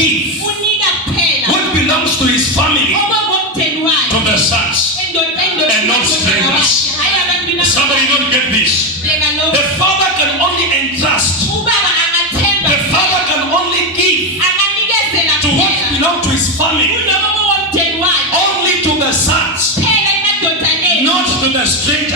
give what belongs to his family to the sons and not strangers. Somebody don't get this. The father can only entrust. The father can only give to what belongs to his family, only to the sons, not to the strangers.